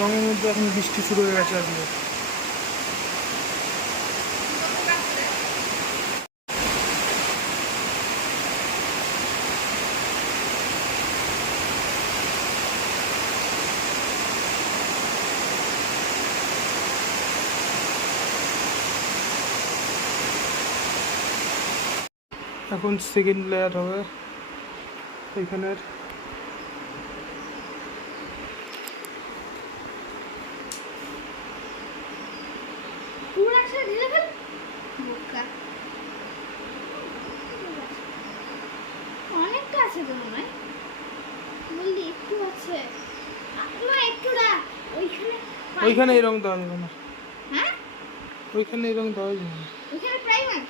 রঙের মধ্যে এখন বৃষ্টি শুরু হয়ে গেছে আজকে। এখন সেকেন্ড লেয়ার হবে এখানের। অনেকটা আছে তো মনে হয়, বললি একটু আছে না, একটু না ওইখানে এই রং দেওয়া যাবে না। হ্যাঁ ওইখানে এই রং দেওয়া যাবে না। ওইখানে প্রাইমার।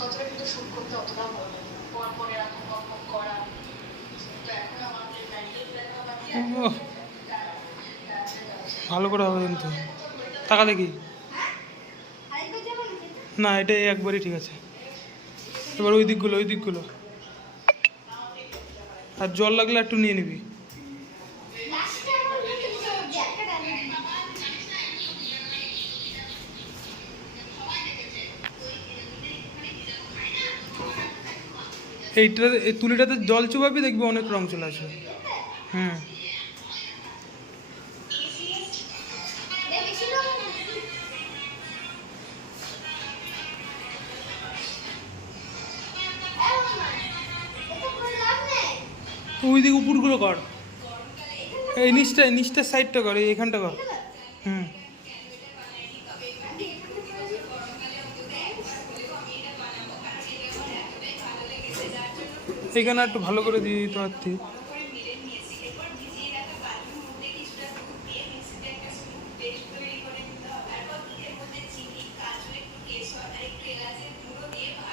ততটা কিন্তু শুট করতে অতটাও ভালো লাগে না, পরে এরকম কম করা। তো এখন আমাদের ভালো করে হবে কিন্তু, টাকা দেখি না, এটাই একবারই ঠিক আছে। এবার ওই দিকগুলো আর জল লাগলে একটু নিয়ে নিবি। এইটাতে এই তুলিটাতে জল চুবাবি, দেখবি অনেক রং চলে আসবে। হুম, ওই দিকে উপরগুলো কর, এই নিচটার সাইডটা কর, এইখানটা কর। হুম, এইখানে একটু ভালো করে দিয়ে দিতে পারতি।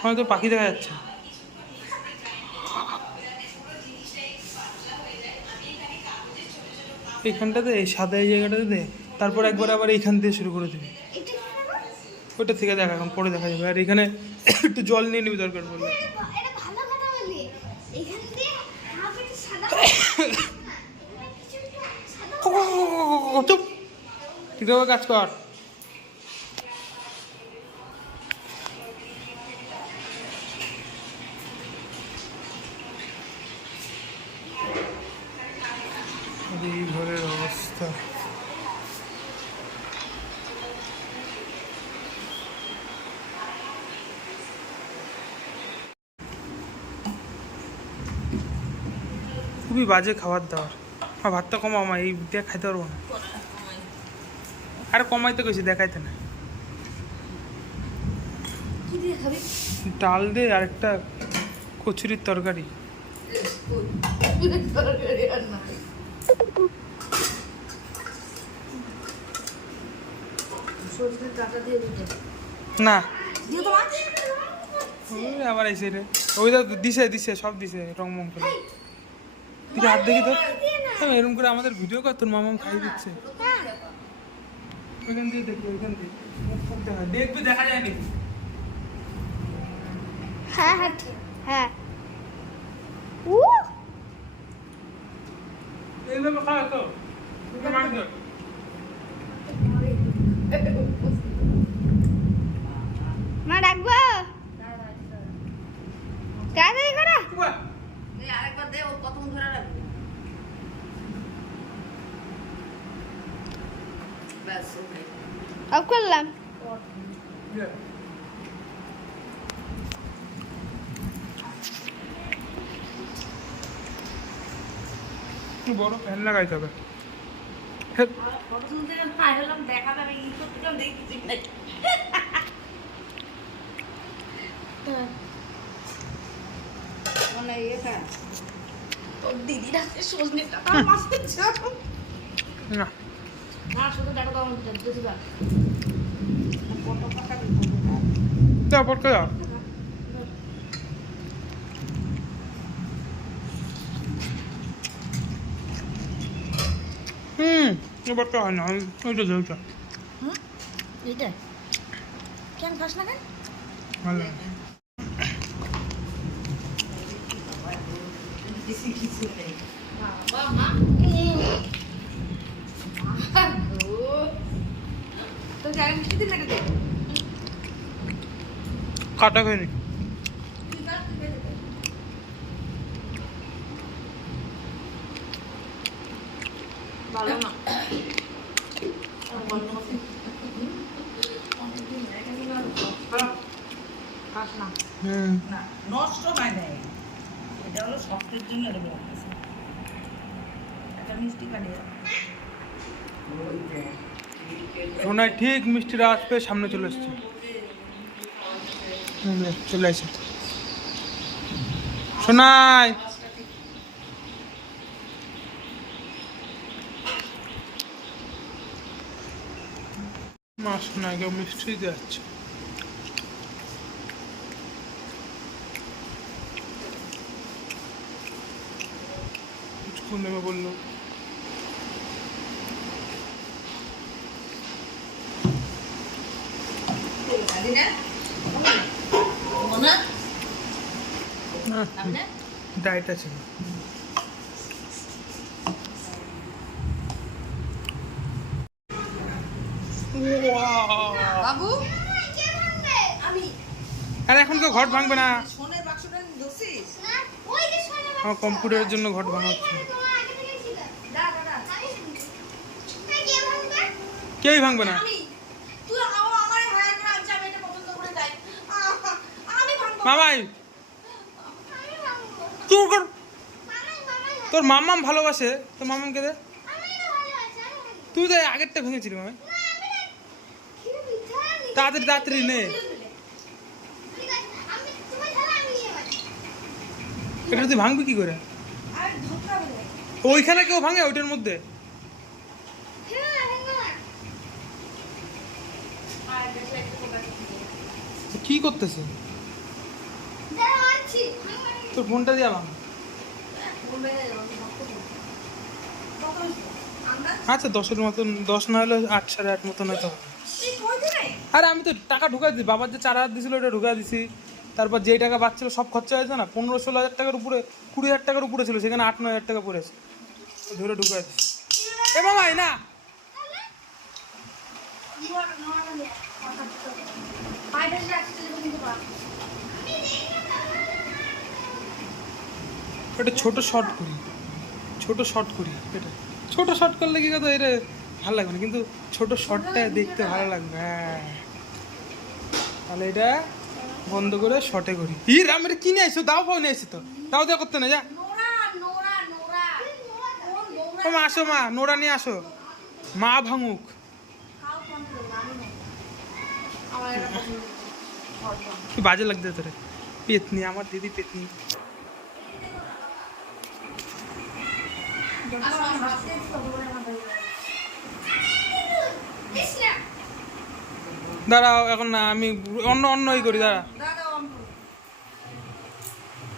হয়তো পাখি দেখা যাচ্ছে। এইখানটাতে এই সাদা এই জায়গাটাতে দে, তারপর একবার আবার এইখান দিয়ে শুরু করে দিবি। ওইটা থেকে দেখ, এখন পরে দেখা যাবে। আর এখানে একটু জল নিয়ে নিবি দরকার পড়লে। চুপ, ঠিকভাবে কাজ কর। এই ঘরের অবস্থা। খুবই বাজে খাবার দাবার। আর ভাতটা কমাও, মা এই দিয়ে খাইতে পারবো না। আর কমাইতে কইছি, দেখাইতে না। ডাল দে আর একটা কচুরির তরকারি। না আবার আইসে রে, ওইটা দিছে সব দিছে রং মং করে। তুই হাত দেখি তো, এরকম করে আমাদের ভিডিও কর, তোর মামাম খাই দিচ্ছে। ওইখান দিয়ে দেখবি, ওইখান দিয়ে দেখবি, দেখা যায় নাকি? হ্যাঁ হ্যাঁ হ্যাঁ, এইভাবে খাওয়া তো মা ডাকবো, তাড়াতাড়ি করো। আরেকবার দে, ও প্রথম ধরে রাখবে। ব্যাস অফ করলাম। বড় ফ্যান লাগাইতে হবে। দেখা যাবে, মানে এটা তোর দিদির হাতে সজনে ডাঁটা মাছের ঝাল। না না শুধু ডাঁটা দাও দিতে পার। কত টাকা তারপর কে যাও এবার তো হয় না ওইটা ওইটা হুম এইটা কেন খাস না কেন? ভালো লাগে। বাবা মা তো জায়গা মিষ্টি দিন লাগে কাটা খাইনি ভালো না খাস না না নষ্ট হয় না এটা হলো সফটের জন্য এরকম আছে একটা মিষ্টি কাটিয়ে সোনাই ঠিক মিষ্টির আওয়াজ পেয়ে সামনে চলে এসছে চলে আসে সোনাই মা সোনাইকে মিষ্টি যাচ্ছে কিছুক্ষণ নেবে বললো ডায়েট আছে বাবু আমি আরে এখন তো ঘট ভাঙবে না সোনের বাক্সটা ধরছিস আমার কম্পিউটারের জন্য ঘট ভাঙা হচ্ছে কেউই ভাঙবে না আমি তুই আমারে হায়ার করে আনছিস আমি এটা পছন্দ করে যাই আমি ভাঙবো মামাই তোর কর তোর মাম্মাম ভালোবাসে তোর মামামকে দে তুই তো আগেরটা ভেঙেছিলি মামাই তাড়াতাড়ি তাড়াতাড়ি নে এটা তুই ভাঙবি কি করে আর ধরতে হবে ওইখানে কেউ ভাঙে ওইটার মধ্যে আর দেখো একটু কোথায় কি করতেছে তোর ফোনটা দিয়া ভাঙ বলবে কত আমরা আচ্ছা 10-এর মতন 10 না হলে 8 8:30 মতন হয়তো হবে। এই কই দিনে আরে আমি তো টাকা ঢুকাই দিই বাবার যে 4,000 দিছিল ওটা ঢুকাই দিছি তারপর যেই টাকা বাচ্চাছিল সব খরচা হয়েছে না 15-16 হাজার টাকার উপরে 20,000 টাকার উপরে ছিল সেখানে 8-9 হাজার টাকা পড়েছে ধরে ঢুকাই দিছি এ মামাই না এটা ছোট শর্ট করি এটা ছোট শর্ট করলে কি কথা এটা ভালো লাগবে না কিন্তু ছোট শর্টটা দেখতে ভালো লাগবে হ্যাঁ তাহলে এটা বন্ধ করে শর্টে করি ই রাম এটা কিনে আইসো দাও পাও নিয়ে আইসি তো দাও দাও করতে না যা ও মা আসো মা নোরা নিয়ে আসো মা ভাঙুক কি বাজে লাগছে তোরে পেতনি আমার দিদি পেতনি দাঁড়াও এখন না আমি অন্যই করি দাঁড়া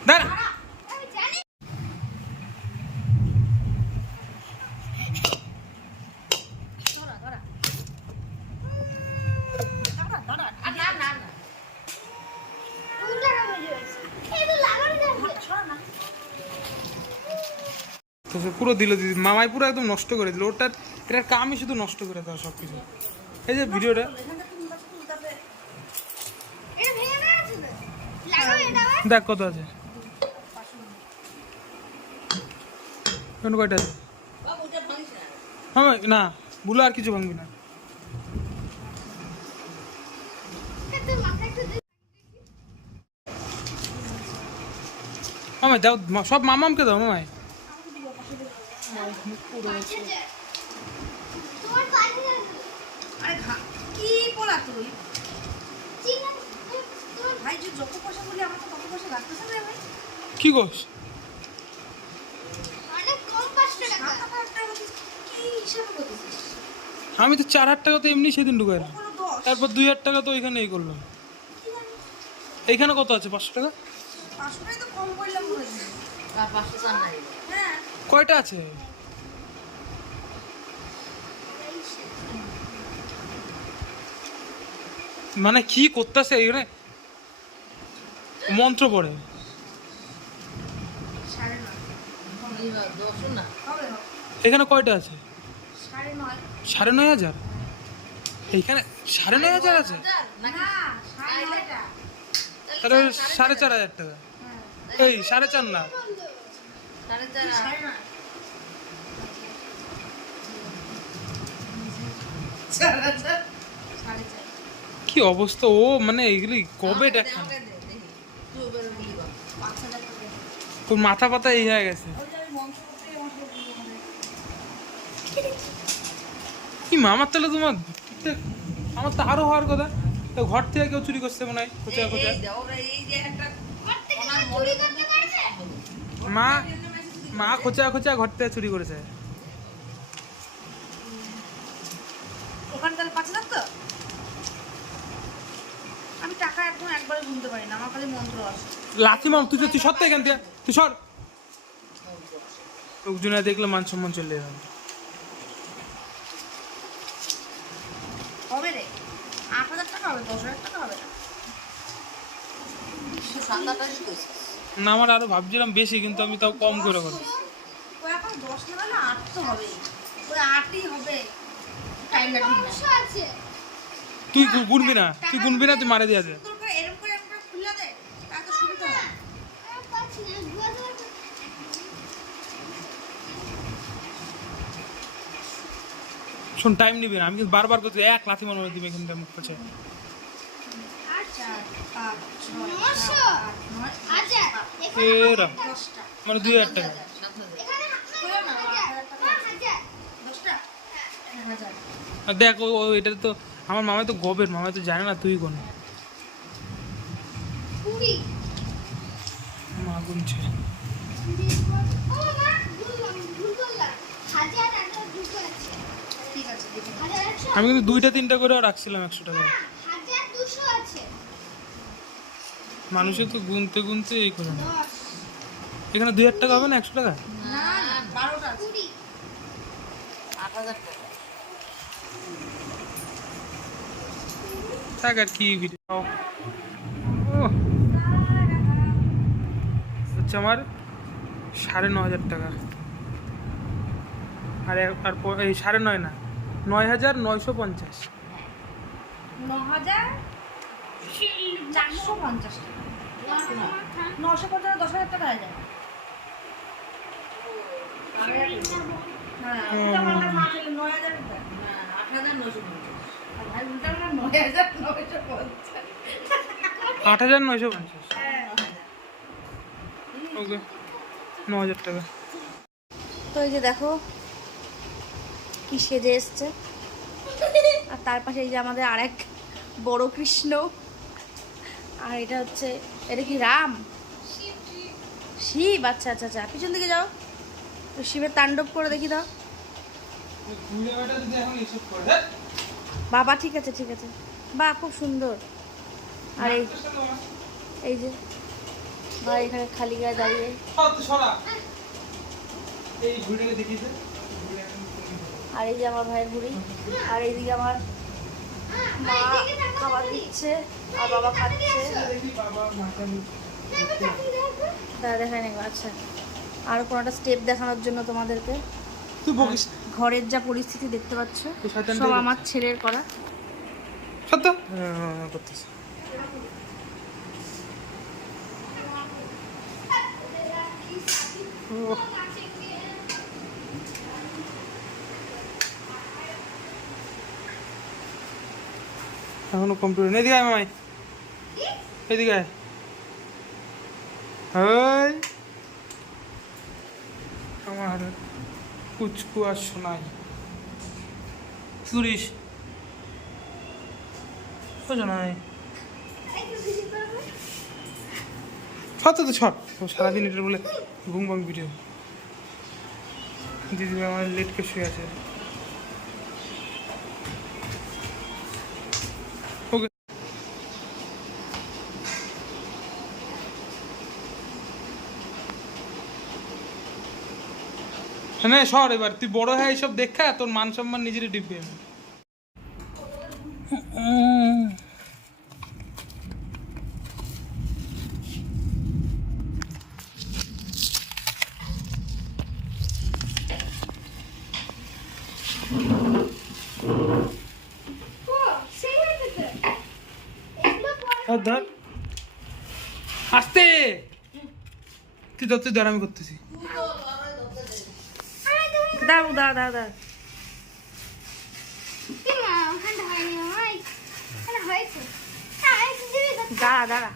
দাঁড়া তো সে পুরো দিল দিদি মামাই পুরো একদম নষ্ট করে দিল ওটার এটার কামই শুধু নষ্ট করে দেওয়া সব কিছু এই যে ভিডিওটা দেখ কত আছে কোন কয়টা আছে না ভুলো আর কিছু ভাঙবি না মামাই দাও সব মামামকে দাও মামাই আরে কি বলা তুই ভাই যে যত পয়সা বলি আমাকে তত পয়সা লাগতেছে না ভাই। কি গোস অনেক কম 500 টাকা 7,000 টাকা কি হিসাবে করতেছিস? আমি তো 4,000 টাকা তো এমনি সেদিন ঢুকাই ওগুলো 10 তারপর 2,000 টাকা তো ওইখানে এই করলাম। কি জানি এইখানে কত আছে 500 টাকা 500 টাকা তো কম করলাম মনে হয়। আর 500 চান নাই। হ্যাঁ কয়টা আছে? মানে কি করতেছে এখানে মন্ত্র পড়ে 9.5 হবে হবে এখানে কয়টা আছে 9.5 9,500 এইখানে 9,500 আছে না 9.5 টা তাহলে 4,500 টাকা এই 4.5 না 4.5 কি অবস্থা ও মানে এগুলি কবে দেখা তোর মাথা পাতা এই হয়ে গেছে কি মামার তাহলে তোমার আমার তো আরো হওয়ার কথা তো ঘর থেকে কেউ চুরি করছে মনে হয় খোঁচা খোঁচা চুরি করতে পারবে মা মা খোঁচা খোঁচা ঘর থেকে চুরি করেছে ওখানে তাহলে 5,000 তো আমি টাকা একদম একবারে গুনতে পারি না আমার খালি মন্ত্র আসে লাথি মাম তুই সর তো এখান থেকে তুই সর লোকজনে দেখলে মান সম্মান চলে যাবে হবে রে 8,000 টাকা হবে 10,000 টাকা হবে না সে 7,000 কইছে না আমার আরো ভাবছিলাম বেশি কিন্তু আমি তাও কম করে করি ওই এখন 10 না হলে 8 তো হবে ওই 8ই হবে টাইম লাগবে না সমস্যা আছে তুই গুনবি না তুই গুনবি না তুই মারে দিয়ে দে সুন্দর করে এরকম করে একটা খুলে দে তাহলে তো সুবিধা হয় আমি পাচ্ছি না 2000 শোন টাইম নিবি না আমি কিন্তু বারবার করতে এক লাথি মনে দিবে এখান থেকে মুখ কাছে 4 5 6 900 হাজার এরা মানে 2,000 টাকা এখানে না 8,000 টাকা হাজার 10টা 1,000 আর দেখ ও এটা তো আমার মামাই তো গবের মামাই তো জানে না তুই কোন 20 মা গুনছে ও মা ভুল করলাম হাজার আর দুটো আছে ঠিক আছে দেখি 1100 আমি কিন্তু 2টা 3টা করেও রাখছিলাম 100 টাকা 1200 আছে মানুষের তো গুনতে গুনতে এই করে না 10 এখানে 2,000 টাকা হবে না 100 টাকা না না 12টা আছে 20 8,000 টাকা থাক আর কি ভিডিও হচ্ছে আমার 9,500 টাকা আর এই 9.5 না 9,950 9,450 টাকা 950 10,000 টাকা হয়ে যায় হ্যাঁ ওটা মানে মা ছিল 9,000 টাকা না 8,950 আর ভাই উল্টা না 9,950 8,950 ওকে 9,000 টাকা তো এই যে দেখো কি সেজে এসছে আর তার পাশে এই যে আমাদের আরেক বড় কৃষ্ণ আর এটা হচ্ছে এটা কি রাম শিব আচ্ছা আচ্ছা আচ্ছা পিছন দিকে যাও তো শিবের তাণ্ডব করে দেখি দাও বাবা ঠিক আছে বাহ খুব সুন্দর আর এই যে ভাই এখানে খালি গায়ে দাঁড়িয়ে আর এই যে আমার ভাইয়ের বুড়ি আর এইদিকে আমার মা খাবার দিচ্ছে আর বাবা খাচ্ছে দাদা দেখায় নেই আচ্ছা আর কোনোটা স্টেপ দেখানোর জন্য তোমাদেরকে তুই বকিস ঘরের যা পরিস্থিতি দেখতে পাচ্ছ তুই শয়তান সব টাইপের। আমার ছেলের করা সত্য করতেছে এখনো কম্পিউটার নেই এদিকে আয় মামাই এদিকে আয় হাই আমার কুচকু আর শোনাই করিস ও শোনাই একটু ভিডিও করবে ছট তো ছট সারাদিন এটার বলে ঘুম ভাঙ ভিডিও। দিদি আমার লেট করে শুয়ে আছে। ওকে হ্যাঁ সর, এবার তুই বড় হয়ে এইসব দেখা তোর মান সম্মান নিজেরই ডিপবে। ও সেই হয়েছে তো এগুলো পরে ধর ধর আস্তে, তুই ধর, তুই ধর, আমি করতেছি। দাও দাও দাও দাও। কি মা ওখানে হয়নি মামাই এখানে হয়েছে হ্যাঁ এই দিদি দাঁড়া দাঁড়া।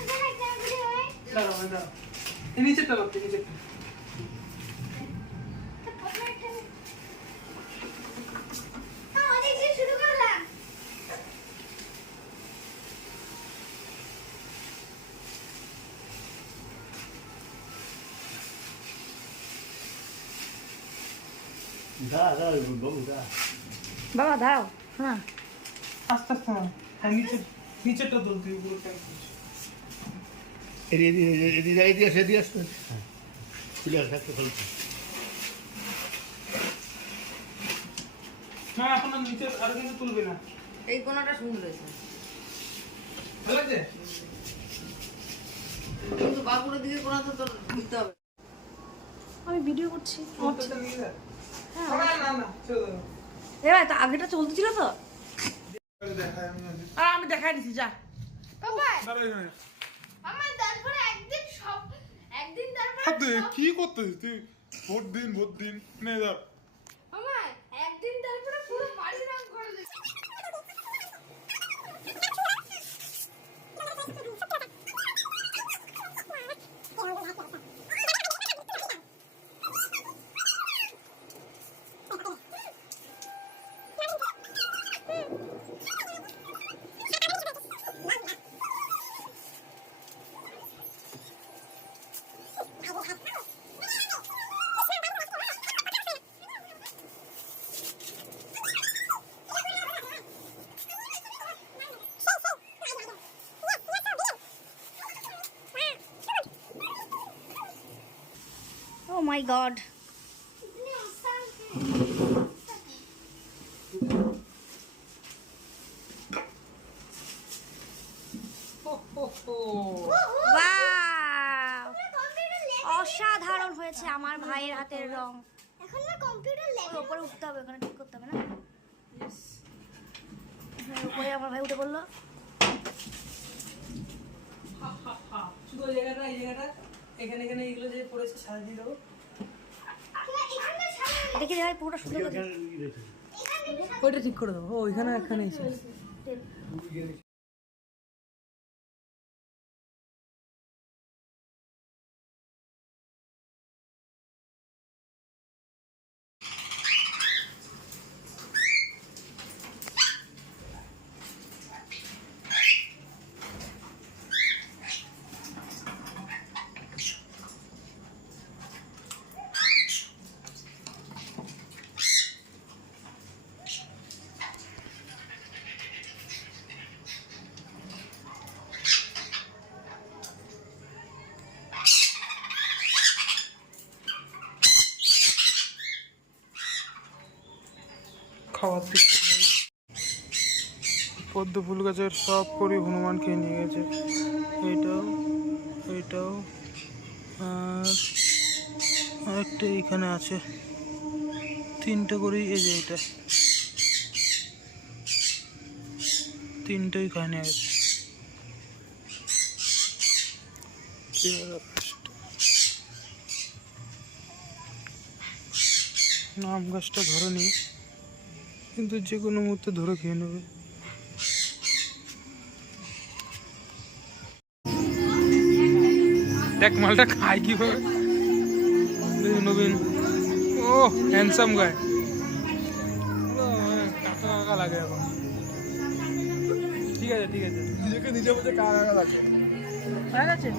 এখানে কেন দিদি হয় দাঁড়াও দাঁড়াও, এই নিচেরটা করতে, নিচেরটা। তো প্রথমে একটা অনেক দিয়ে শুরু করলাম বাবা দাও হ্যাঁ। আস্তে আস্তে না, হ্যাঁ নিচেরটা দোল, তুই উপরটা করিস। হ্যাঁ এখন আর নিচে আর কিন্তু তুলবে না। এই কোনাটা সুন্দর হয়েছে, ভালো লাগছে? কিন্তু বাবুর দিকে কোনা তো তোর দিতে হবে। আমি ভিডিও করছি। তোরটা নিয়ে যা। হ্যাঁ না না না, ছেড়ে দাও। এবার তো আগেটা চলতেছিল তো, দেখাই আমি আগে। আর আমি দেখাই দিছি যা। বাবা দাঁড়া এখানে। আমার তারপরে একদিন তারপরে হাত দে, কি করতেছিস তুই? ভোট দিন নে যা। আমার একদিন তারপরে পুরো বাড়ি রং করে দিই ও মাই গড। इतने आसान थे ওয়াও, অসাধারণ হয়েছে আমার ভাইয়ের হাতের রং। এখন না কম্পিউটার ওই ল্যাবে উপরে উঠতে হবে, ওখানে ঠিক করতে হবে না? হ্যাঁ, উপরে আমার ভাই উঠে পড়লো। শুধু ওই জায়গাটা, এই জায়গাটা, এখানে এখানে এগুলো যে পড়েছে সাজিয়ে দেবো। এখানে সামনে দেখি ভাই পুরোটা সুন্দর করে দিই। ওইটা ঠিক করে দেবো। ও এখানে এখানে এসে খাওয়ার দিচ্ছে। পদ্ম ফুল গাছের সব করি হনুমান খেয়ে নিয়ে গেছে। এইটাও, এইটাও, আর আরেকটা এইখানে আছে। তিনটে করেই, এই যে এটা তিনটেই খায় নিয়ে গেছে। আম গাছটা ধরেনি, কিন্তু যে কোনো মুহূর্তে ধরে খেয়ে নেবে। দেখ মালটা খায় কিভাবে। নবীন, ও হ্যান্ডসাম গায়, কাকা কাকা লাগে এখন। ঠিক আছে ঠিক আছে, নিজেকে নিজে বলতে কাকা কাকা লাগে। হয়ে গেছে।